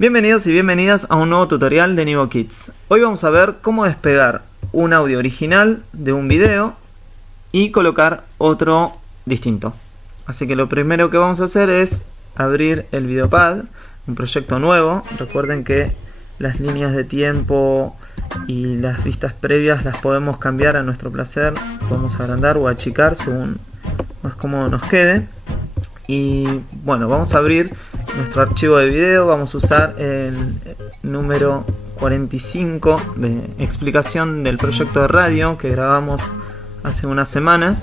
Bienvenidos y bienvenidas a un nuevo tutorial de Nivo Kids. Hoy vamos a ver cómo despegar un audio original de un video y colocar otro distinto. Así que lo primero que vamos a hacer es abrir el Videopad, un proyecto nuevo. Recuerden que las líneas de tiempo y las vistas previas las podemos cambiar a nuestro placer. Podemos agrandar o achicar según más cómodo nos quede. Y bueno, vamos a abrir nuestro archivo de video. Vamos a usar el número 45 de explicación del proyecto de radio que grabamos hace unas semanas.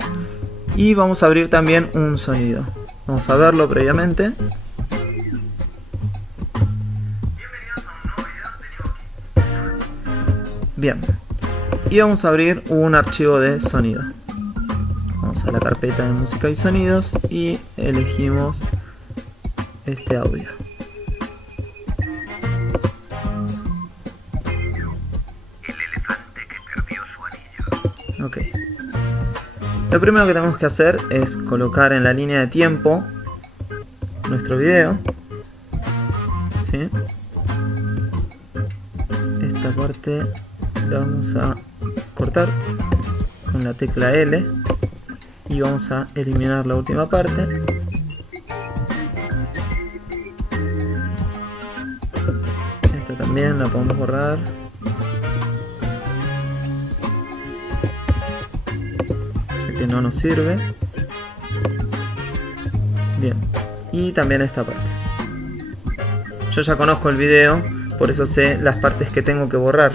Y vamos a abrir también un sonido. Vamos a verlo previamente. Bien. Y vamos a abrir un archivo de sonido. Vamos a la carpeta de música y sonidos y elegimos este audio. El elefante que perdió su anillo. Ok. Lo primero que tenemos que hacer es colocar en la línea de tiempo nuestro video. ¿Sí? Esta parte la vamos a cortar con la tecla L. Y vamos a eliminar la última parte. Esta también la podemos borrar. Ya que no nos sirve. Bien. Y también esta parte. Yo ya conozco el video, por eso sé las partes que tengo que borrar.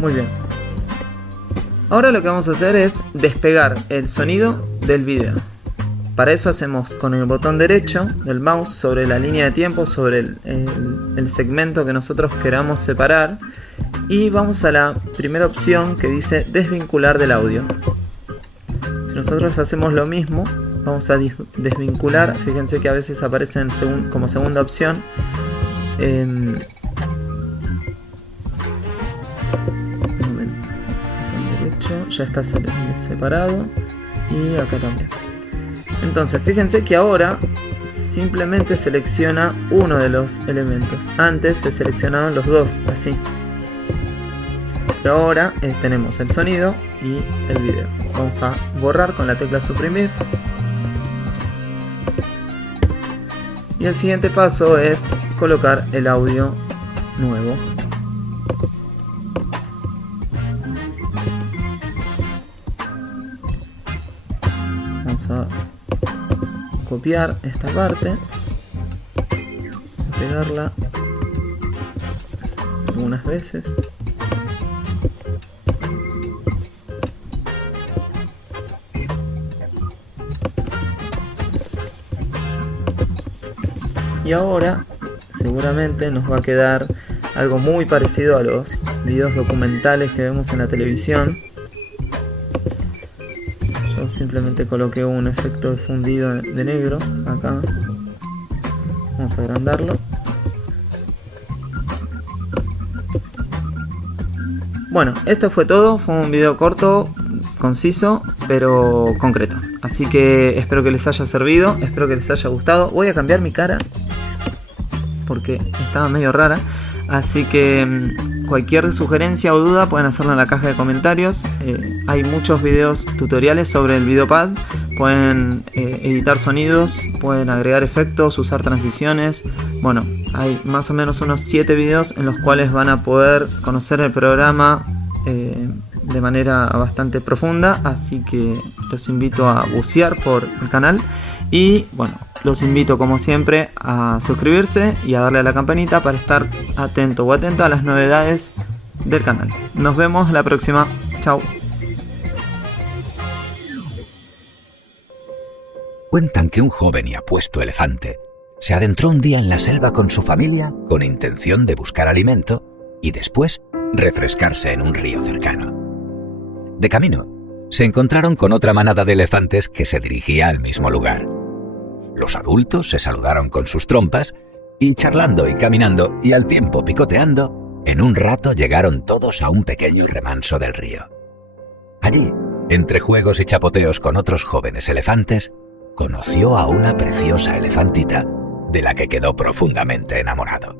Muy bien. Ahora lo que vamos a hacer es despegar el sonido del video. Para eso hacemos con el botón derecho del mouse sobre la línea de tiempo, sobre el segmento que nosotros queramos separar. Y vamos a la primera opción que dice desvincular del audio. Si nosotros hacemos lo mismo, vamos a desvincular. Fíjense que a veces aparecen como segunda opción. Ya está separado y acá también. Entonces fíjense que ahora simplemente selecciona uno de los elementos. Antes se seleccionaban los dos, así. Pero ahora tenemos el sonido y el video. Vamos a borrar con la tecla suprimir. Y el siguiente paso es colocar el audio nuevo. Vamos a copiar esta parte, pegarla algunas veces. Y ahora seguramente nos va a quedar algo muy parecido a los videos documentales que vemos en la televisión. Simplemente coloqué un efecto de fundido de negro acá. Vamos a agrandarlo. Bueno, esto fue todo. Fue un video corto, conciso, pero concreto. Así que espero que les haya servido. Espero que les haya gustado. Voy a cambiar mi cara porque estaba medio rara. Así que cualquier sugerencia o duda pueden hacerla en la caja de comentarios. Hay muchos videos tutoriales sobre el Videopad. Pueden editar sonidos, pueden agregar efectos, usar transiciones. Bueno, hay más o menos unos 7 videos en los cuales van a poder conocer el programa de manera bastante profunda. Así que los invito a bucear por el canal. Y bueno, los invito como siempre a suscribirse y a darle a la campanita para estar atento o atenta a las novedades del canal. Nos vemos la próxima. Chao. Cuentan que un joven y apuesto elefante se adentró un día en la selva con su familia con intención de buscar alimento y después refrescarse en un río cercano. De camino, se encontraron con otra manada de elefantes que se dirigía al mismo lugar. Los adultos se saludaron con sus trompas y charlando y caminando y al tiempo picoteando, en un rato llegaron todos a un pequeño remanso del río. Allí, entre juegos y chapoteos con otros jóvenes elefantes, conoció a una preciosa elefantita de la que quedó profundamente enamorado.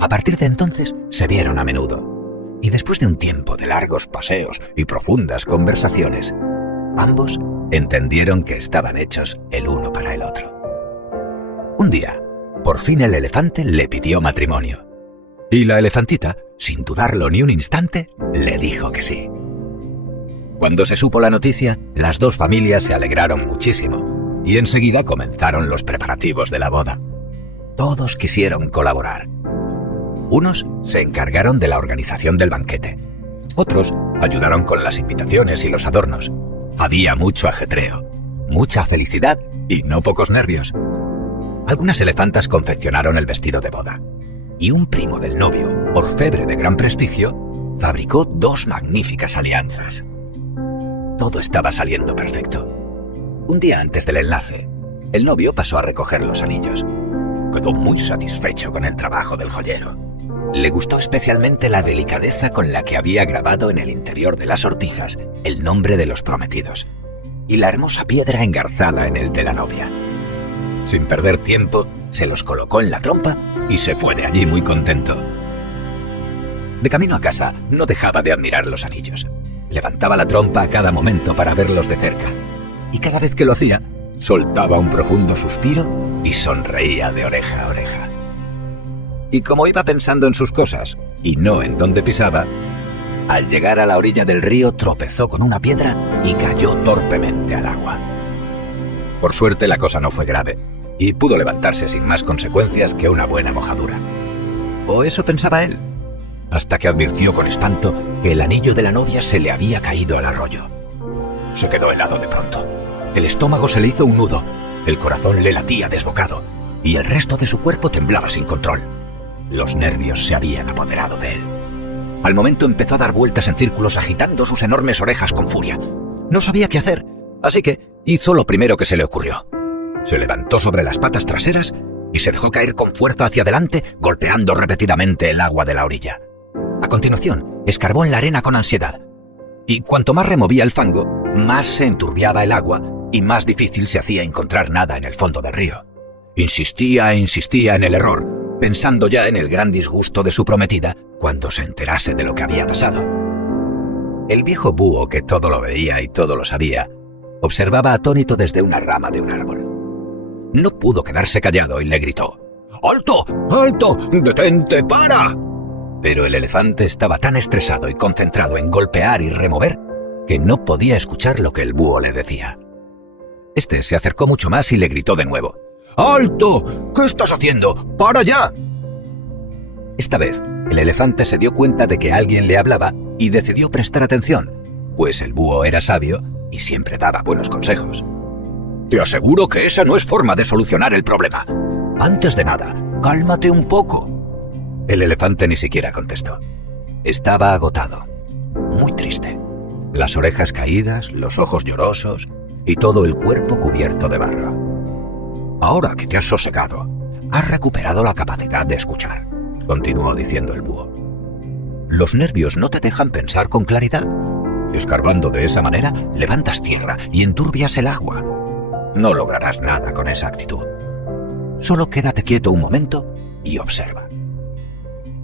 A partir de entonces se vieron a menudo, y después de un tiempo de largos paseos y profundas conversaciones, ambos entendieron que estaban hechos el uno para el otro. Un día, por fin el elefante le pidió matrimonio, y la elefantita, sin dudarlo ni un instante, le dijo que sí. Cuando se supo la noticia, las dos familias se alegraron muchísimo, y enseguida comenzaron los preparativos de la boda. Todos quisieron colaborar. Unos se encargaron de la organización del banquete. Otros ayudaron con las invitaciones y los adornos. Había mucho ajetreo, mucha felicidad y no pocos nervios. Algunas elefantas confeccionaron el vestido de boda. Y un primo del novio, orfebre de gran prestigio, fabricó 2 magníficas alianzas. Todo estaba saliendo perfecto. Un día antes del enlace, el novio pasó a recoger los anillos. Quedó muy satisfecho con el trabajo del joyero. Le gustó especialmente la delicadeza con la que había grabado en el interior de las sortijas el nombre de los prometidos y la hermosa piedra engarzada en el de la novia. Sin perder tiempo, se los colocó en la trompa y se fue de allí muy contento. De camino a casa, no dejaba de admirar los anillos. Levantaba la trompa a cada momento para verlos de cerca, y cada vez que lo hacía, soltaba un profundo suspiro y sonreía de oreja a oreja. Y como iba pensando en sus cosas, y no en dónde pisaba, al llegar a la orilla del río tropezó con una piedra y cayó torpemente al agua. Por suerte la cosa no fue grave, y pudo levantarse sin más consecuencias que una buena mojadura. O eso pensaba él, hasta que advirtió con espanto que el anillo de la novia se le había caído al arroyo. Se quedó helado de pronto. El estómago se le hizo un nudo, el corazón le latía desbocado, y el resto de su cuerpo temblaba sin control. Los nervios se habían apoderado de él. Al momento empezó a dar vueltas en círculos agitando sus enormes orejas con furia. No sabía qué hacer, así que hizo lo primero que se le ocurrió. Se levantó sobre las patas traseras y se dejó caer con fuerza hacia adelante, golpeando repetidamente el agua de la orilla. A continuación, escarbó en la arena con ansiedad. Y cuanto más removía el fango, más se enturbiaba el agua y más difícil se hacía encontrar nada en el fondo del río. Insistía e insistía en el error, pensando ya en el gran disgusto de su prometida cuando se enterase de lo que había pasado. El viejo búho, que todo lo veía y todo lo sabía, observaba atónito desde una rama de un árbol. No pudo quedarse callado y le gritó: ¡Alto! ¡Alto! ¡Detente! ¡Para! Pero el elefante estaba tan estresado y concentrado en golpear y remover que no podía escuchar lo que el búho le decía. Este se acercó mucho más y le gritó de nuevo: ¡Alto! ¿Qué estás haciendo? ¡Para ya! Esta vez, el elefante se dio cuenta de que alguien le hablaba y decidió prestar atención, pues el búho era sabio y siempre daba buenos consejos. Te aseguro que esa no es forma de solucionar el problema. Antes de nada, cálmate un poco. El elefante ni siquiera contestó. Estaba agotado, muy triste, las orejas caídas, los ojos llorosos y todo el cuerpo cubierto de barro. Ahora que te has sosegado, has recuperado la capacidad de escuchar, continuó diciendo el búho. Los nervios no te dejan pensar con claridad. Escarbando de esa manera, levantas tierra y enturbias el agua. No lograrás nada con esa actitud. Solo quédate quieto un momento y observa.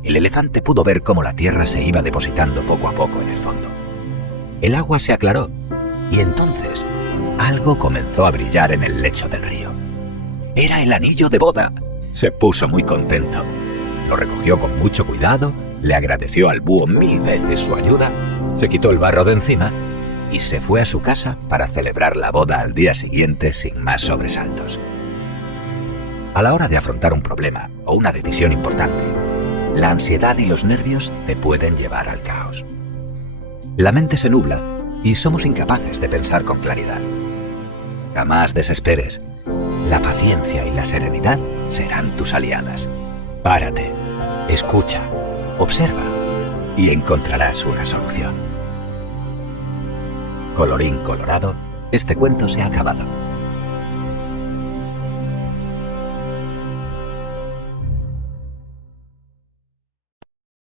El elefante pudo ver cómo la tierra se iba depositando poco a poco en el fondo. El agua se aclaró y entonces algo comenzó a brillar en el lecho del río. Era el anillo de boda. Se puso muy contento. Lo recogió con mucho cuidado, le agradeció al búho 1000 veces su ayuda, se quitó el barro de encima y se fue a su casa para celebrar la boda al día siguiente sin más sobresaltos. A la hora de afrontar un problema o una decisión importante, la ansiedad y los nervios te pueden llevar al caos. La mente se nubla y somos incapaces de pensar con claridad. Jamás desesperes. La paciencia y la serenidad serán tus aliadas. Párate, escucha, observa y encontrarás una solución. Colorín colorado, este cuento se ha acabado.